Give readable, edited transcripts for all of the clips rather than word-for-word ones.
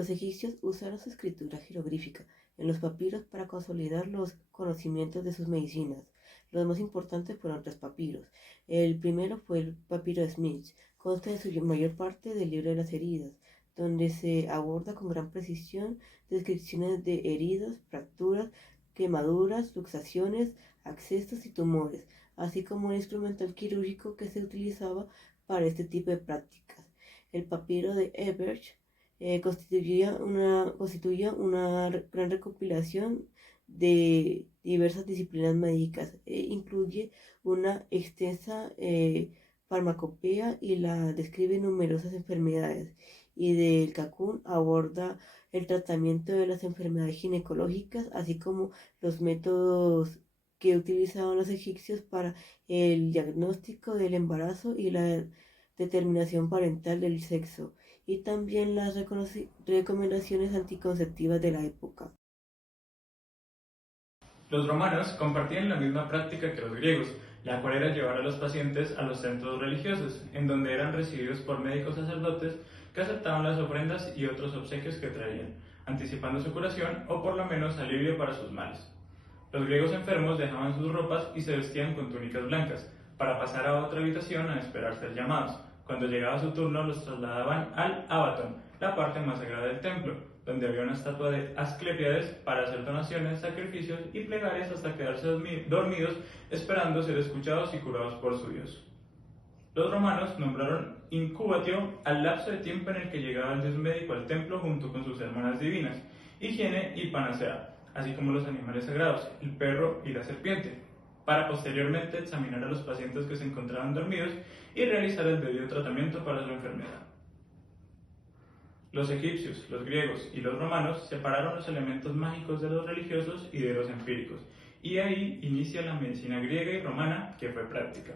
Los egipcios usaron su escritura jeroglífica en los papiros para consolidar los conocimientos de sus medicinas. Los más importantes fueron tres papiros. El primero fue el papiro de Smith, consta en su mayor parte del libro de las heridas, donde se aborda con gran precisión descripciones de heridas, fracturas, quemaduras, luxaciones, abscesos y tumores, así como un instrumental quirúrgico que se utilizaba para este tipo de prácticas. El papiro de Ebers constituía una gran recopilación de diversas disciplinas médicas e incluye una extensa farmacopea y la describe numerosas enfermedades. Y del Cacún aborda el tratamiento de las enfermedades ginecológicas, así como los métodos que utilizaban los egipcios para el diagnóstico del embarazo y la determinación parental del sexo, y también las recomendaciones anticonceptivas de la época. Los romanos compartían la misma práctica que los griegos, la cual era llevar a los pacientes a los centros religiosos, en donde eran recibidos por médicos sacerdotes que aceptaban las ofrendas y otros obsequios que traían, anticipando su curación o por lo menos alivio para sus males. Los griegos enfermos dejaban sus ropas y se vestían con túnicas blancas, para pasar a otra habitación a esperar ser llamados. Cuando llegaba su turno los trasladaban al Abatón, la parte más sagrada del templo, donde había una estatua de Asclepíades para hacer donaciones, sacrificios y plegarias hasta quedarse dormidos esperando ser escuchados y curados por su Dios. Los romanos nombraron incubatio al lapso de tiempo en el que llegaba el dios médico al templo junto con sus hermanas divinas, Higiene y Panacea, así como los animales sagrados, el perro y la serpiente, para posteriormente examinar a los pacientes que se encontraban dormidos y realizar el debido tratamiento para su enfermedad. Los egipcios, los griegos y los romanos separaron los elementos mágicos de los religiosos y de los empíricos, y ahí inicia la medicina griega y romana, que fue práctica,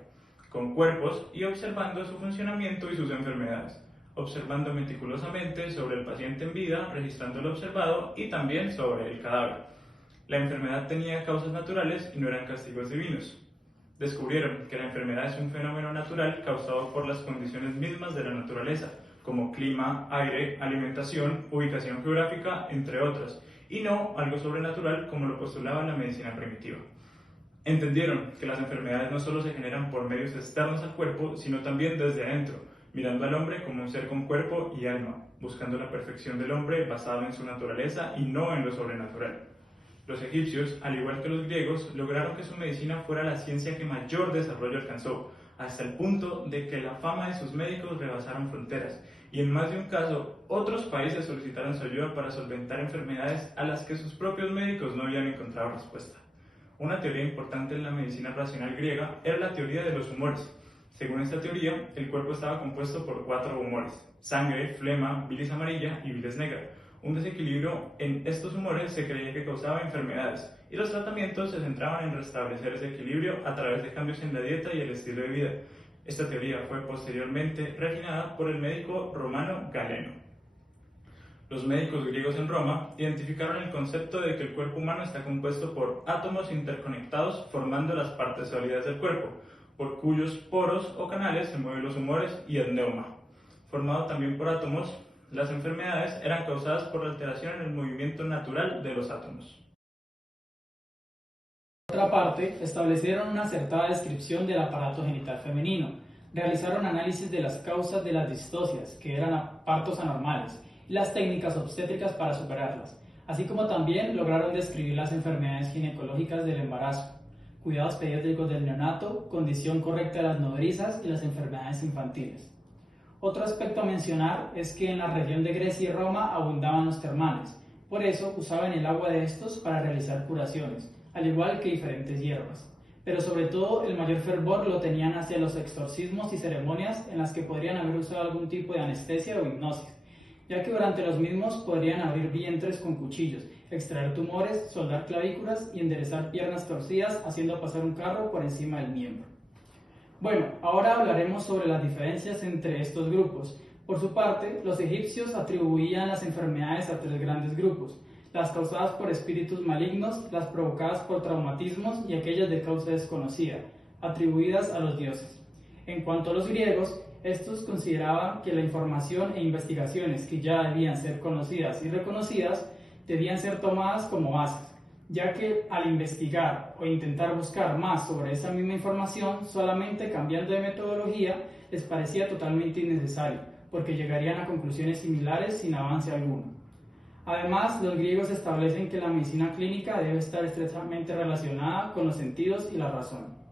con cuerpos y observando su funcionamiento y sus enfermedades, observando meticulosamente sobre el paciente en vida, registrando lo observado y también sobre el cadáver. La enfermedad tenía causas naturales y no eran castigos divinos. Descubrieron que la enfermedad es un fenómeno natural causado por las condiciones mismas de la naturaleza, como clima, aire, alimentación, ubicación geográfica, entre otras, y no algo sobrenatural como lo postulaba la medicina primitiva. Entendieron que las enfermedades no solo se generan por medios externos al cuerpo, sino también desde adentro, mirando al hombre como un ser con cuerpo y alma, buscando la perfección del hombre basado en su naturaleza y no en lo sobrenatural. Los egipcios, al igual que los griegos, lograron que su medicina fuera la ciencia que mayor desarrollo alcanzó, hasta el punto de que la fama de sus médicos rebasaron fronteras, y en más de un caso, otros países solicitaron su ayuda para solventar enfermedades a las que sus propios médicos no habían encontrado respuesta. Una teoría importante en la medicina racional griega era la teoría de los humores. Según esta teoría, el cuerpo estaba compuesto por 4 humores: sangre, flema, bilis amarilla y bilis negra. Un desequilibrio en estos humores se creía que causaba enfermedades, y los tratamientos se centraban en restablecer ese equilibrio a través de cambios en la dieta y el estilo de vida. Esta teoría fue posteriormente refinada por el médico romano Galeno. Los médicos griegos en Roma identificaron el concepto de que el cuerpo humano está compuesto por átomos interconectados formando las partes sólidas del cuerpo, por cuyos poros o canales se mueven los humores y el neuma. Formado también por átomos, las enfermedades eran causadas por la alteración en el movimiento natural de los átomos. Por otra parte, establecieron una acertada descripción del aparato genital femenino, realizaron análisis de las causas de las distocias, que eran partos anormales, y las técnicas obstétricas para superarlas, así como también lograron describir las enfermedades ginecológicas del embarazo, cuidados pediátricos del neonato, condición correcta de las nodrizas y las enfermedades infantiles. Otro aspecto a mencionar es que en la región de Grecia y Roma abundaban los termales, por eso usaban el agua de estos para realizar curaciones, al igual que diferentes hierbas. Pero sobre todo el mayor fervor lo tenían hacia los exorcismos y ceremonias en las que podrían haber usado algún tipo de anestesia o hipnosis, ya que durante los mismos podrían abrir vientres con cuchillos, extraer tumores, soldar clavículas y enderezar piernas torcidas haciendo pasar un carro por encima del miembro. Bueno, ahora hablaremos sobre las diferencias entre estos grupos. Por su parte, los egipcios atribuían las enfermedades a 3 grandes grupos: las causadas por espíritus malignos, las provocadas por traumatismos y aquellas de causa desconocida, atribuidas a los dioses. En cuanto a los griegos, Estos consideraban que la información e investigaciones que ya debían ser conocidas y reconocidas debían ser tomadas como bases, ya que al investigar o intentar buscar más sobre esa misma información, solamente cambiando de metodología les parecía totalmente innecesario, porque llegarían a conclusiones similares sin avance alguno. Además, los griegos establecen que la medicina clínica debe estar estrechamente relacionada con los sentidos y la razón.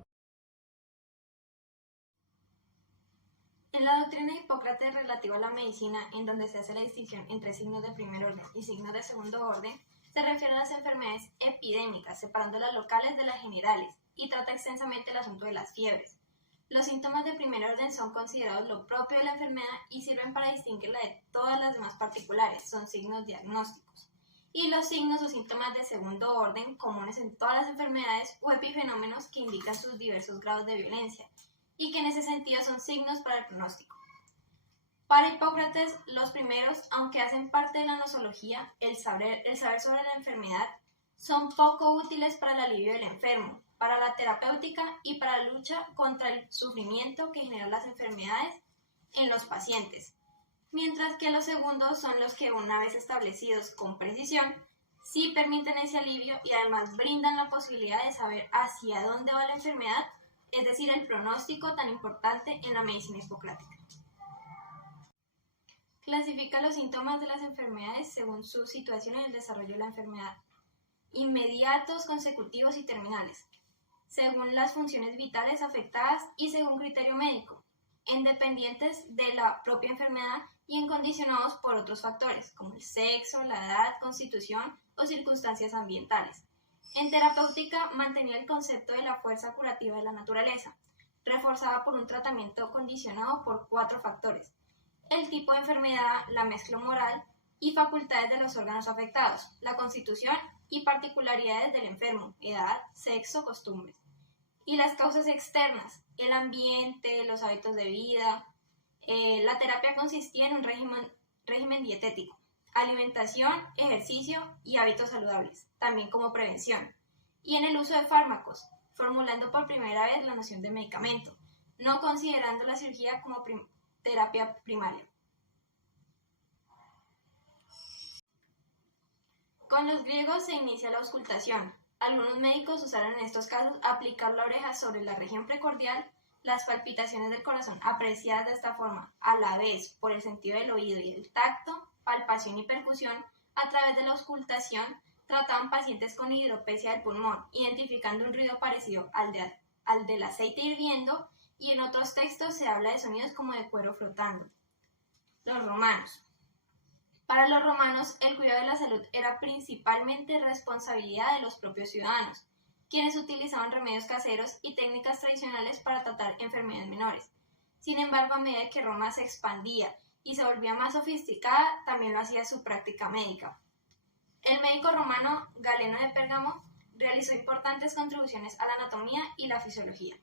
En la doctrina de Hipócrates relativa a la medicina, en donde se hace la distinción entre signos de primer orden y signos de segundo orden, se refiere a las enfermedades epidémicas, separando las locales de las generales, y trata extensamente el asunto de las fiebres. Los síntomas de primer orden son considerados lo propio de la enfermedad y sirven para distinguirla de todas las demás particulares, son signos diagnósticos. Y los signos o síntomas de segundo orden, comunes en todas las enfermedades o epifenómenos que indican sus diversos grados de violencia, y que en ese sentido son signos para el pronóstico. Para Hipócrates, los primeros, aunque hacen parte de la nosología, el saber sobre la enfermedad, son poco útiles para el alivio del enfermo, para la terapéutica y para la lucha contra el sufrimiento que generan las enfermedades en los pacientes, mientras que los segundos son los que, una vez establecidos con precisión, sí permiten ese alivio y además brindan la posibilidad de saber hacia dónde va la enfermedad, es decir, el pronóstico tan importante en la medicina hipocrática. Clasifica los síntomas de las enfermedades según su situación en el desarrollo de la enfermedad: inmediatos, consecutivos y terminales, según las funciones vitales afectadas y según criterio médico, independientes de la propia enfermedad y incondicionados por otros factores, como el sexo, la edad, constitución o circunstancias ambientales. En terapéutica mantenía el concepto de la fuerza curativa de la naturaleza, reforzada por un tratamiento condicionado por 4 factores: el tipo de enfermedad, la mezcla humoral y facultades de los órganos afectados, la constitución y particularidades del enfermo, edad, sexo, costumbres. Y las causas externas, el ambiente, los hábitos de vida. La terapia consistía en un régimen dietético, alimentación, ejercicio y hábitos saludables, también como prevención, y en el uso de fármacos, formulando por primera vez la noción de medicamento, no considerando la cirugía como terapia primaria. Con los griegos se inicia la auscultación. Algunos médicos usaron en estos casos aplicar la oreja sobre la región precordial, las palpitaciones del corazón apreciadas de esta forma, a la vez por el sentido del oído y el tacto, palpación y percusión. A través de la auscultación trataban pacientes con hidropesia del pulmón, identificando un ruido parecido al del aceite hirviendo, y en otros textos se habla de sonidos como de cuero frotando. Los romanos. Para los romanos, el cuidado de la salud era principalmente responsabilidad de los propios ciudadanos, quienes utilizaban remedios caseros y técnicas tradicionales para tratar enfermedades menores. Sin embargo, a medida que Roma se expandía y se volvía más sofisticada, también lo hacía su práctica médica. El médico romano Galeno de Pérgamo realizó importantes contribuciones a la anatomía y la fisiología.